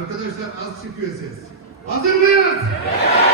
Arkadaşlar az çıkıyor ses. Hazır mıyız? Bana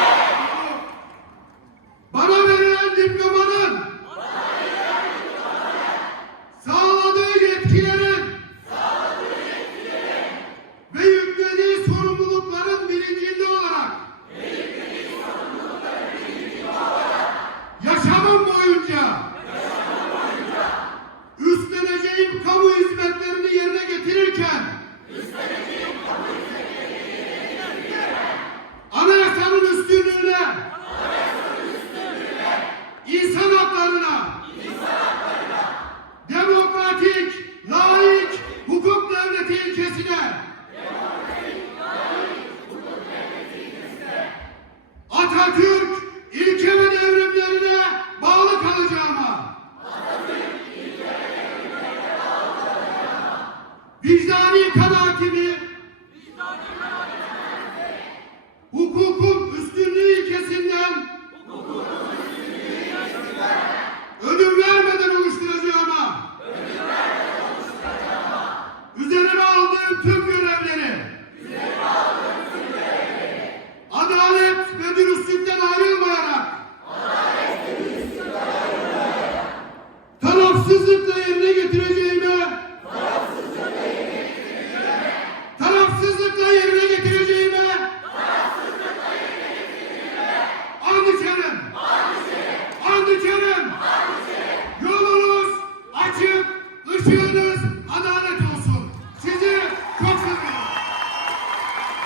Atatürk ilke ve devrimlerine bağlı kalacağıma. Vicdani kanaatimi. Hukukun üstünlüğü ilkesinden ödün vermeden oluşturacağıma. Üzerime aldığım tüm tarafsızlıkla yerine getireceğime tarafsızlıkla yerine getireceğime and içerim and içerim yolunuz açık ışığınız